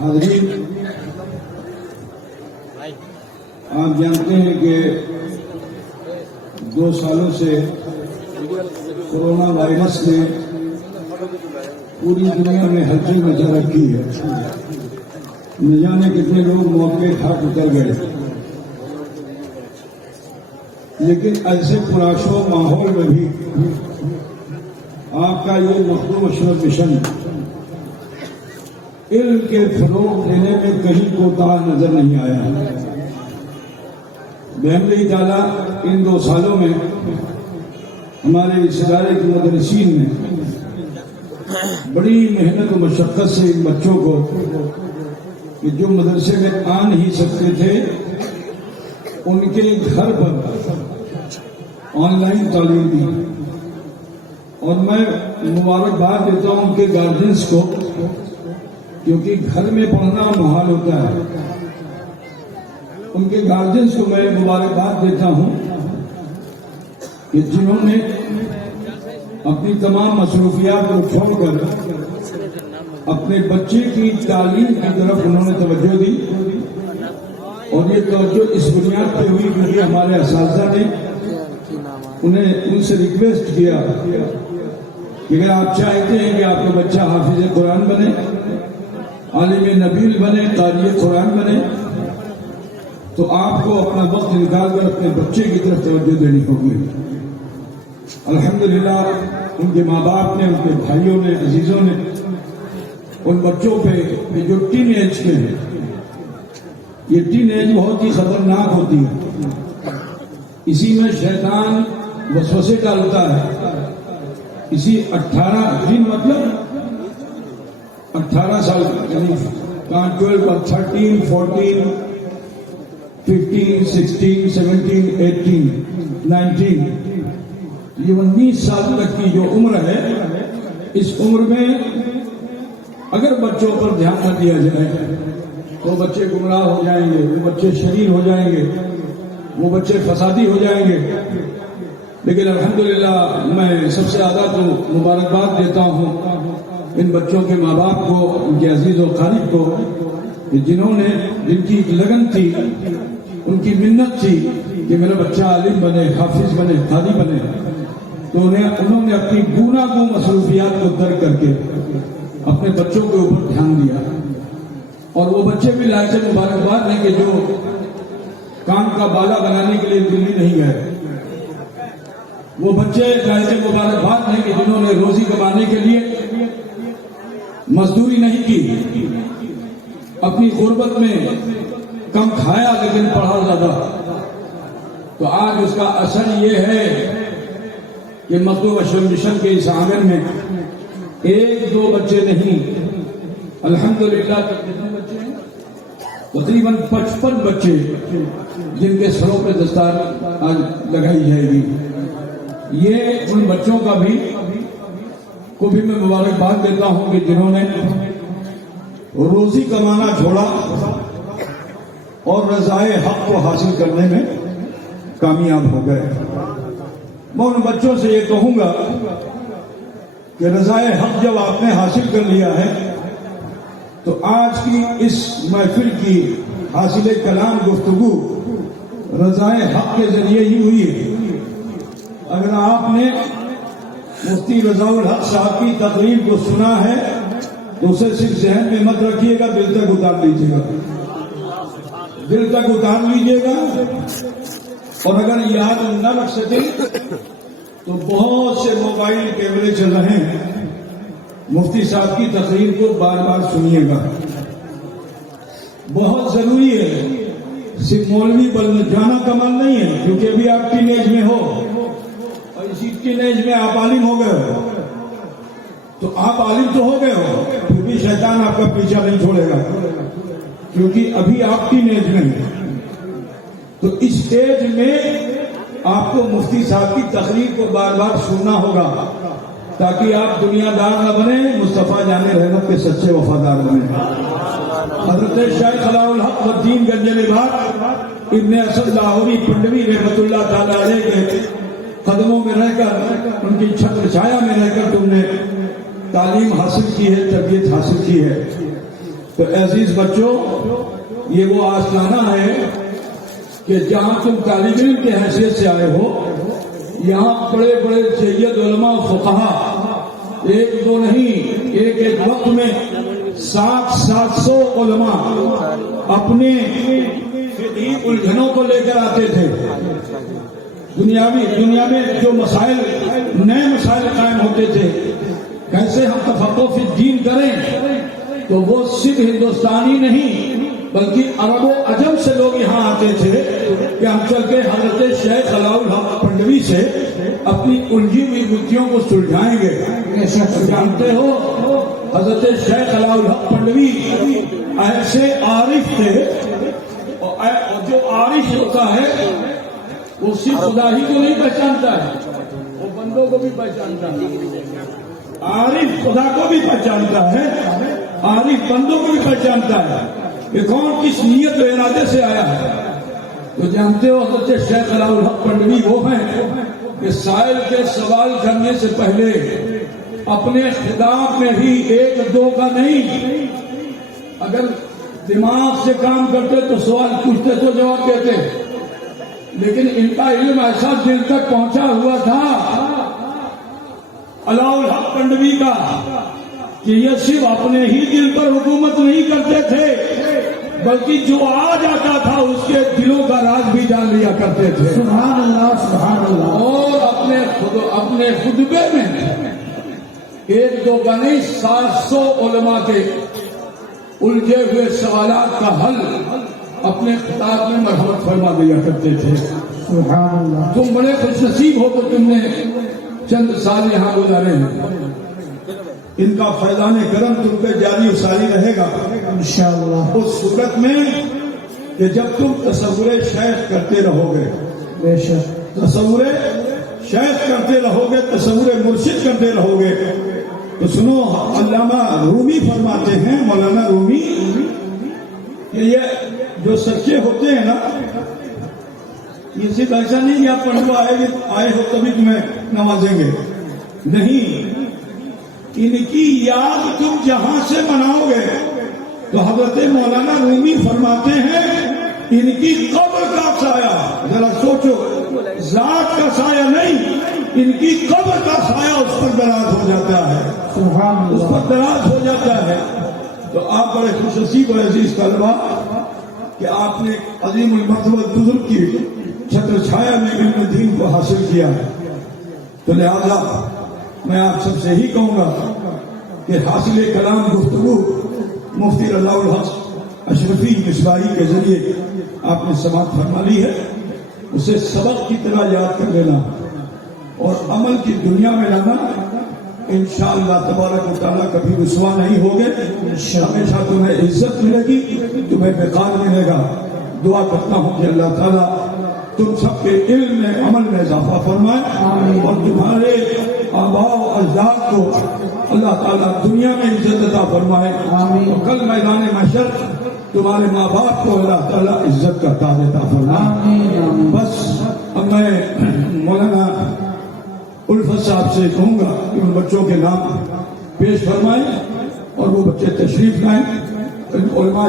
حاضرین، آپ جانتے ہیں کہ 2 سالوں سے کورونا وائرس نے پوری دنیا میں ہلچل مچا رکھی ہے۔ نہ جانے کتنے لوگ موت کے گھاٹ اتر گئے، لیکن ایسے پرآشو ماحول میں بھی آپ کا یہ مخدوم اشرف مشن علم کے فروغ دینے میں کہیں کوتاہ نظر نہیں آیا۔ بحمدِ تعالیٰ ان 2 سالوں میں ہمارے اس ادارے کے مدرسین نے بڑی محنت و مشقت سے ان بچوں کو کہ جو مدرسے میں آ نہیں سکتے تھے ان کے گھر پر آن لائن تعلیم دی، اور میں مبارکباد دیتا ہوں ان کے گارجینس کو، کیونکہ گھر میں پڑھنا محال ہوتا ہے۔ ان کے گارجینس کو میں مبارکباد دیتا ہوں کہ جنہوں نے اپنی تمام مصروفیات کو چھوڑ کر اپنے بچے کی تعلیم کی طرف انہوں نے توجہ دی، اور یہ توجہ اس بنیاد پہ ہوئی کیونکہ ہمارے اساتذہ نے ان سے ریکویسٹ کیا کہ اگر آپ چاہتے ہیں کہ آپ کا بچہ حافظ قرآن بنے، عالم نبیل بنے، قاری قرآن بنے، تو آپ کو اپنا وقت نکال کر اپنے بچے کی طرف توجہ دینی ہوگی۔ الحمدللہ ان کے ماں باپ نے، ان کے بھائیوں نے، عزیزوں نے ان بچوں پہ جو ٹین ایج کے ہیں، یہ ٹین ایج بہت ہی خطرناک ہوتی ہے، اسی میں شیطان وسوسے ڈالتا ہے۔ اسی 18 سال یعنی 12 اور 13 14 15 16 17 18 19 یہ 19 سال تک کی جو عمر ہے، اس عمر میں اگر بچوں پر دھیان نہ دیا جائے تو بچے گمراہ ہو جائیں گے، وہ بچے شریر ہو جائیں گے، وہ بچے فسادی ہو جائیں گے۔ لیکن الحمدللہ میں سب سے زیادہ تو مبارکباد دیتا ہوں ان بچوں کے ماں باپ کو، ان کے عزیز و قریب کو، جن کی لگن تھی، ان کی منت تھی کہ میرا بچہ عالم بنے، حافظ بنے، قاری بنے، تو انہوں نے اپنی گوناگوں مصروفیات کو ترک کر کے اپنے بچوں کے اوپر دھیان دیا۔ اور وہ بچے بھی لائق مبارکباد ہیں کہ جو کام کا بالا بنانے کے لیے دلی نہیں گئے، وہ بچے لائق مبارکباد ہیں کہ جنہوں نے روزی کمانے کے لیے مزدوری نہیں کی، اپنی غربت میں کم کھایا لیکن پڑھا زیادہ۔ تو آج اس کا اثر یہ ہے کہ مخدوم اشرف مشن کے اس آنگن میں 1-2 بچے نہیں، الحمدللہ تقریباً 55 بچے جن کے سروں پہ دستار آج لگائی جائے گی۔ یہ ان بچوں کا بھی میں مبارکباد دیتا ہوں کہ جنہوں نے روزی کمانا چھوڑا اور رضائے حق کو حاصل کرنے میں کامیاب ہو گئے۔ میں ان بچوں سے یہ کہوں گا کہ رضائے حق جب آپ نے حاصل کر لیا ہے تو آج کی اس محفل کی حاصل کلام گفتگو رضائے حق کے ذریعے ہی ہوئی ہے۔ اگر آپ نے مفتی رضا الحق صاحب کی تقریر کو سنا ہے تو اسے صرف ذہن میں مت رکھیے گا، دل تک اتار لیجیے گا، دل تک اتار لیجیے گا۔ اور اگر یاد نہ رکھ سکے تو بہت سے موبائل کیمرے چل رہے ہیں، مفتی صاحب کی تقریر کو بار بار سنیے گا۔ بہت ضروری ہے، صرف مولوی بن جانا کمال نہیں ہے، کیونکہ ابھی آپ ٹین ایج میں ہو، اور اسی ٹین ایج میں آپ عالم ہو گئے ہو، تو آپ عالم تو ہو گئے ہو، پھر بھی شیطان آپ کا پیچھا نہیں چھوڑے گا، کیونکہ ابھی آپ ٹین ایج میں ہیں۔ تو اس ایج میں آپ کو مفتی صاحب کی تقریر کو بار بار سننا ہوگا تاکہ آپ دنیا دار نہ بنے، مصطفیٰ جان رحمت کے سچے وفادار بنے۔ حضرت شیخ خلا الحق الدین گنجل باغ ابن اسد لاہوری پنڈوی رحمت اللہ تعالی علیہ کے قدموں میں رہ کر، ان کی چھتر چھایا میں رہ کر تم نے تعلیم حاصل کی ہے، تربیت حاصل کی ہے۔ تو عزیز بچوں، یہ وہ آستانہ ہے کہ جہاں تم طالب علم کی حیثیت سے آئے ہو، یہاں بڑے بڑے سید علماء فقہا، ایک دو نہیں، ایک ایک وقت میں 700 علماء اپنے فقہی الجھنوں کو لے کر آتے تھے۔ دنیا میں جو مسائل، نئے مسائل قائم ہوتے تھے، کیسے ہم تفقہ فی الدین کریں، تو وہ صرف ہندوستانی نہیں بلکہ عرب و عجم سے لوگ یہاں آتے تھے کہ ہم چل کے حضرت شیخ علاء الحق پنڈوی سے اپنی الجھی ہوئی گتھیوں کو سلجھائیں گے۔ جانتے ہو حضرت شیخ علاء الحق پنڈوی ایسے عارف تھے، اور جو عارف ہوتا ہے وہ صرف خدا ہی کو نہیں پہچانتا ہے، وہ بندوں کو بھی پہچانتا ہے۔ عارف خدا کو بھی پہچانتا ہے، عارف بندوں کو بھی پہچانتا ہے کہ کون کس نیت و ارادے سے آیا ہے۔ تو جانتے ہو حضرت شیخ علاء الحق پنڈوی وہ ہیں کہ سائل کے سوال کرنے سے پہلے اپنے خطاب میں ہی ایک دو کا نہیں، اگر دماغ سے کام کرتے تو سوال پوچھتے تو جواب دیتے، لیکن ان کا علم ایسا دل تک پہنچا ہوا تھا علاء الحق پنڈوی کا کہ یہ صرف اپنے ہی دل پر حکومت نہیں کرتے تھے بلکہ جو آ جاتا تھا اس کے دلوں کا راز بھی جان لیا کرتے تھے۔ سبحان اللہ، سبحان اللہ۔ اور اپنے خطبے میں ایک دو کا نہیں، 700 علماء کے الجھے ہوئے سوالات کا حل اپنے خطاب میں مرحمت فرما دیا کرتے تھے۔ سبحان اللہ۔ تم بڑے خوش نصیب ہو کہ تم نے چند سال یہاں گزارے ہیں، ان کا فیضان کرم تم پہ جاری و ساری رہے گا انشاءاللہ۔ اس صورت میں کہ جب تم تصور شیخ کرتے رہو گے، بے شک تصور شیخ کرتے رہو گے، تصور مرشد کرتے رہو گے، تو سنو علامہ رومی فرماتے ہیں، مولانا رومی، کہ یہ جو سچے ہوتے ہیں نا، یہ صرف ایسا نہیں کہ آپ پڑھو آئے ہو تبھی تمہیں نوازیں گے، نہیں، ان کی یاد تم جہاں سے مناؤ گے تو حضرت مولانا رومی فرماتے ہیں ان کی قبر کا سایہ، ذرا سوچو، ذات کا سایہ نہیں، ان کی قبر کا سایہ اس پر دراز ہو جاتا ہے، سبحان اس اللہ۔ پر دراز ہو جاتا ہے۔ تو آپ بڑے خوش نصیب اور عزیز طلبا کہ آپ نے عظیم المرتبہ بزرگ کی چھتر چھایا میں علم دین کو حاصل کیا ہے، تو لہذا میں آپ سب سے ہی کہوں گا کہ حاصل کلام گفتگو مفتی رضا الحق اشرفی مصباحی کے ذریعے آپ نے سماعت فرما لی ہے، اسے سبق کی طرح یاد کر لینا اور عمل کی دنیا میں لانا، انشاءاللہ تبارک و تعالیٰ کبھی رسوا نہیں ہوگے، ہمیشہ تمہیں عزت ملے گی، تمہیں وقار ملے گا۔ دعا کرتا ہوں کہ اللہ تعالیٰ تم سب کے علم میں، عمل میں اضافہ فرمائے اور تمہارے آباء و اجداد کو اللہ تعالیٰ دنیا میں عزت عطا فرمائے، اور کل میدان محشر تمہارے ماں باپ کو اللہ تعالیٰ عزت کا تاج عطا فرمائے۔ بس اب میں مولانا الفت صاحب سے کہوں گا کہ ان بچوں کے نام پیش فرمائیں اور وہ بچے تشریف لائیں۔ علماء